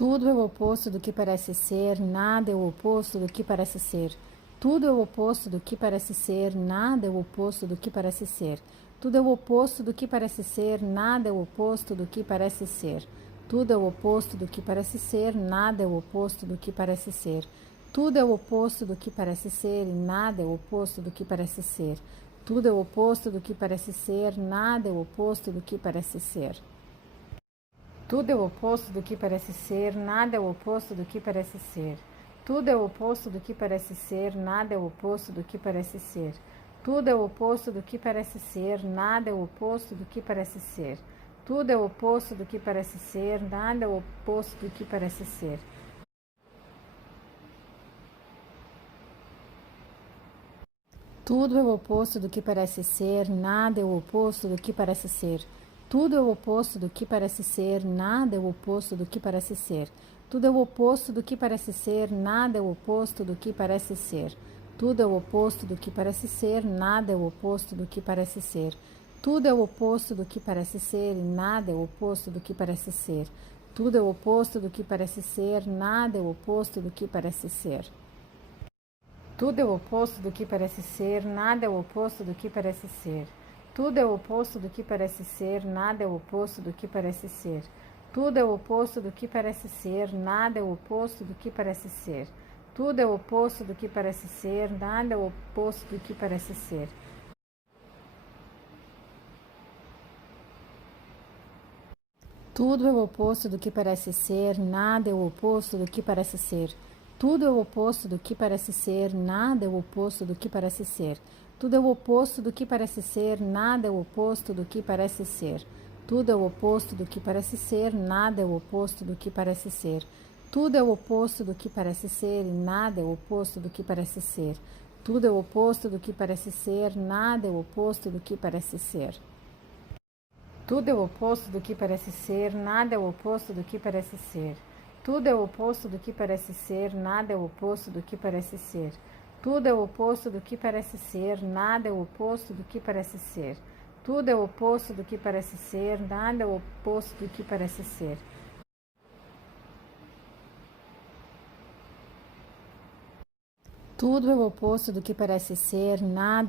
Tudo é o oposto do que parece ser, nada é o oposto do que parece ser. Tudo é o oposto do que parece ser, nada é o oposto do que parece ser. Tudo é o oposto do que parece ser, nada é o oposto do que parece ser. Tudo é o oposto do que parece ser, nada é o oposto do que parece ser. Tudo é o oposto do que parece ser e nada é o oposto do que parece ser. Tudo é o oposto do que parece ser, nada é o oposto do que parece ser. Tudo é o oposto do que parece ser, nada é o oposto do que parece ser. Tudo é o oposto do que parece ser, nada é o oposto do que parece ser. Tudo é o oposto do que parece ser, nada é o oposto do que parece ser. Tudo é o oposto do que parece ser, nada é o oposto do que parece ser. Tudo é o oposto do que parece ser, nada é o oposto do que parece ser. Tudo é o oposto do que parece ser, nada é o oposto do que parece ser. Tudo é o oposto do que parece ser, nada é o oposto do que parece ser. Tudo é o oposto do que parece ser, nada é o oposto do que parece ser. Tudo é o oposto do que parece ser e nada é o oposto do que parece ser. Tudo é o oposto do que parece ser, nada é o oposto do que parece ser. Tudo é o oposto do que parece ser, nada é o oposto do que parece ser. Tudo é o oposto do que parece ser, nada é o oposto do que parece ser. Tudo é o oposto do que parece ser, nada é o oposto do que parece ser. Tudo é o oposto do que parece ser, nada é o oposto do que parece ser. Tudo é o oposto do que parece ser, nada é o oposto do que parece ser. Tudo é o oposto do que parece ser, nada é o oposto do que parece ser. Tudo é o oposto do que parece ser, nada é o oposto do que parece ser. Tudo é o oposto do que parece ser, nada é o oposto do que parece ser. Tudo é o oposto do que parece ser e nada é o oposto do que parece ser. Tudo é o oposto do que parece ser, nada é o oposto do que parece ser. Tudo é o oposto do que parece ser, nada é o oposto do que parece ser. Tudo é o oposto do que parece ser, nada é o oposto do que parece ser. Tudo é o oposto do que parece ser, nada é o oposto do que parece ser. Tudo é o oposto do que parece ser, nada é o oposto do que parece ser. Tudo é o oposto do que parece ser, nada é o oposto do que parece ser. Tudo é o oposto do que parece ser, nada é o oposto do que parece ser. Tudo é o oposto do que parece ser, nada é o oposto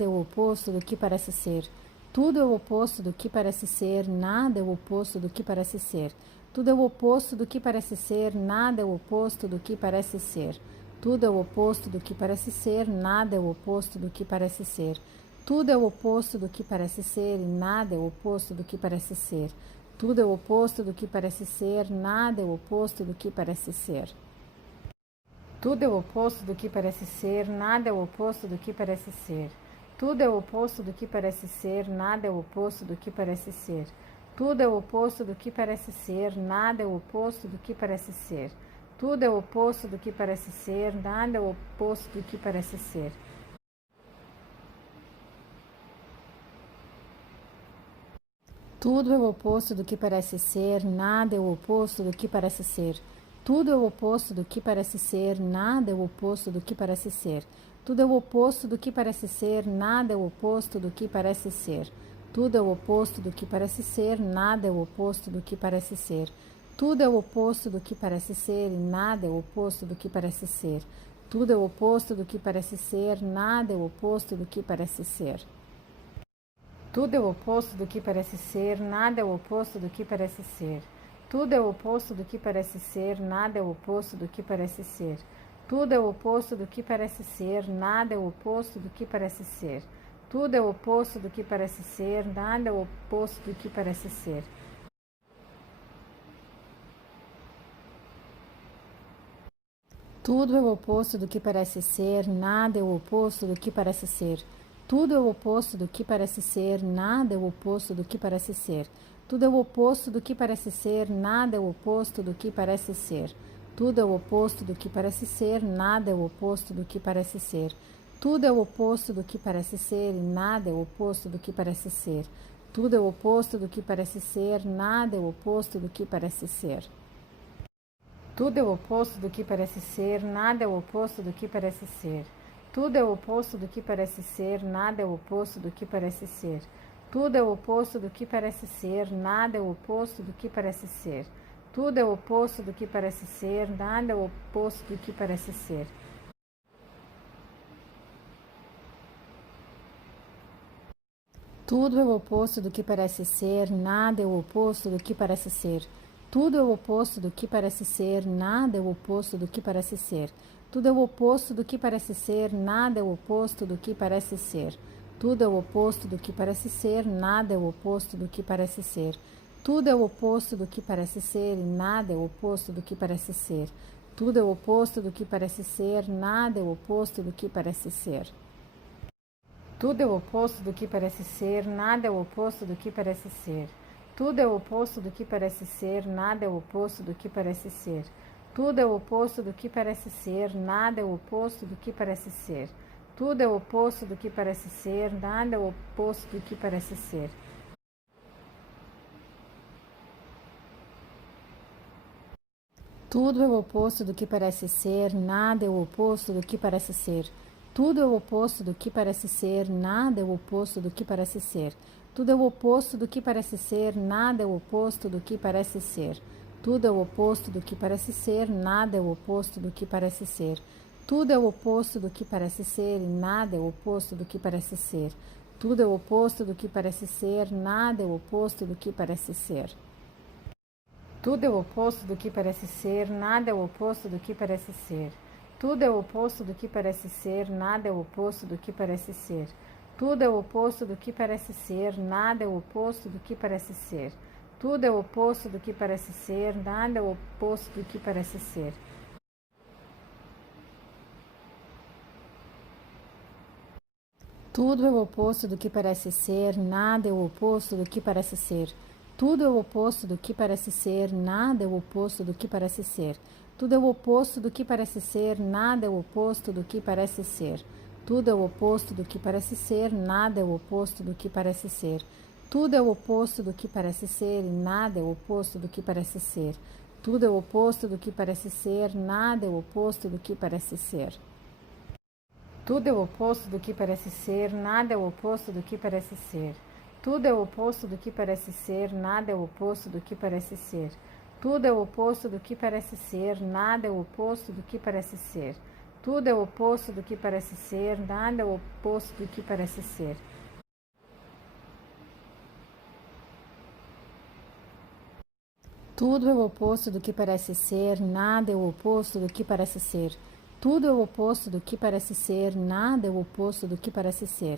do que parece ser. Tudo é o oposto do que parece ser, nada é o oposto do que parece ser. Tudo é o oposto do que parece ser e nada é o oposto do que parece ser. Tudo é o oposto do que parece ser, nada é o oposto do que parece ser. Tudo é o oposto do que parece ser, nada é o oposto do que parece ser. Tudo é o oposto do que parece ser, nada é o oposto do que parece ser. Tudo é o oposto do que parece ser, nada é o oposto do que parece ser. Tudo é o oposto do que parece ser, nada é o oposto do que parece ser. Tudo é o oposto do que parece ser, nada é o oposto do que parece ser. Tudo é o oposto do que parece ser, nada é o oposto do que parece ser. Tudo é o oposto do que parece ser, nada é o oposto do que parece ser. Tudo é o oposto do que parece ser, nada é o oposto do que parece ser. Tudo é o oposto do que parece ser e nada é o oposto do que parece ser. Tudo é o oposto do que parece ser, nada é o oposto do que parece ser. Tudo é o oposto do que parece ser, nada é o oposto do que parece ser. Tudo é o oposto do que parece ser, nada é o oposto do que parece ser. Tudo é o oposto do que parece ser, nada é o oposto do que parece ser. Tudo é o oposto do que parece ser, nada é o oposto do que parece ser. Tudo é o oposto do que parece ser, nada é o oposto do que parece ser. Tudo é o oposto do que parece ser, nada é o oposto do que parece ser. Tudo é o oposto do que parece ser, nada é o oposto do que parece ser. Tudo é o oposto do que parece ser, nada é o oposto do que parece ser. Tudo é o oposto do que parece ser e nada é o oposto do que parece ser. Tudo é o oposto do que parece ser, nada é o oposto do que parece ser. Tudo é o oposto do que parece ser, nada é o oposto do que parece ser. Tudo é o oposto do que parece ser, nada é o oposto do que parece ser. Tudo é o oposto do que parece ser, nada é o oposto do que parece ser. Tudo é o oposto do que parece ser, nada é o oposto do que parece ser. Tudo é o oposto do que parece ser, nada é o oposto do que parece ser. Tudo é o oposto do que parece ser, nada é o oposto do que parece ser. Tudo é o oposto do que parece ser, nada é o oposto do que parece ser. Tudo é o oposto do que parece ser, nada é o oposto do que parece ser. Tudo é o oposto do que parece ser e nada é o oposto do que parece ser. Tudo é o oposto do que parece ser, nada é o oposto do que parece ser. Tudo é o oposto do que parece ser, nada é o oposto do que parece ser. Tudo é o oposto do que parece ser, nada é o oposto do que parece ser. Tudo é o oposto do que parece ser, nada é o oposto do que parece ser. Tudo é o oposto do que parece ser, nada é o oposto do que parece ser. Tudo é o oposto do que parece ser, nada é o oposto do que parece ser. Tudo é o oposto do que parece ser, nada é o oposto do que parece ser. Tudo é o oposto do que parece ser, nada é o oposto do que parece ser. Tudo é o oposto do que parece ser, nada é o oposto do que parece ser. Tudo é o oposto do que parece ser e nada é o oposto do que parece ser. Tudo é o oposto do que parece ser, nada é o oposto do que parece ser. Tudo é o oposto do que parece ser, nada é o oposto do que parece ser. Tudo é o oposto do que parece ser, nada é o oposto do que parece ser. Tudo é o oposto do que parece ser, nada é o oposto do que parece ser. Tudo é o oposto do que parece ser, nada é o oposto do que parece ser. Tudo é o oposto do que parece ser, nada é o oposto do que parece ser. Tudo é o oposto do que parece ser, nada é o oposto do que parece ser. Tudo é o oposto do que parece ser, nada é o oposto do que parece ser. Tudo é o oposto do que parece ser, nada é o oposto do que parece ser. Tudo é o oposto do que parece ser e nada é o oposto do que parece ser. Tudo é o oposto do que parece ser, nada é o oposto do que parece ser. Tudo é o oposto do que parece ser, nada é o oposto do que parece ser. Tudo é o oposto do que parece ser, nada é o oposto do que parece ser. Tudo é o oposto do que parece ser, nada é o oposto do que parece ser. Tudo é o oposto do que parece ser, nada é o oposto do que parece ser. Tudo é o oposto do que parece ser, nada é o oposto do que parece ser. Tudo é o oposto do que parece ser, nada é o oposto do que parece ser. Tudo é o oposto do que parece ser, nada é o oposto do que parece ser.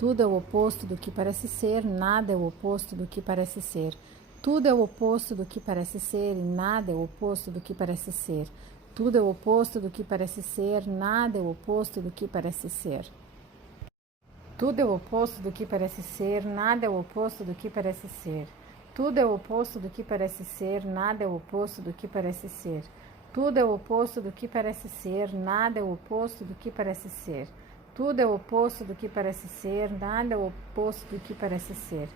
Tudo é o oposto do que parece ser, nada é o oposto do que parece ser. Tudo é o oposto do que parece ser e nada é o oposto do que parece ser. Tudo é o oposto do que parece ser, nada é o oposto do que parece ser. Tudo é o oposto do que parece ser, nada é o oposto do que parece ser. Tudo é o oposto do que parece ser, nada é o oposto do que parece ser. Tudo é o oposto do que parece ser, nada é o oposto do que parece ser. Tudo é o oposto do que parece ser, nada é o oposto do que parece ser.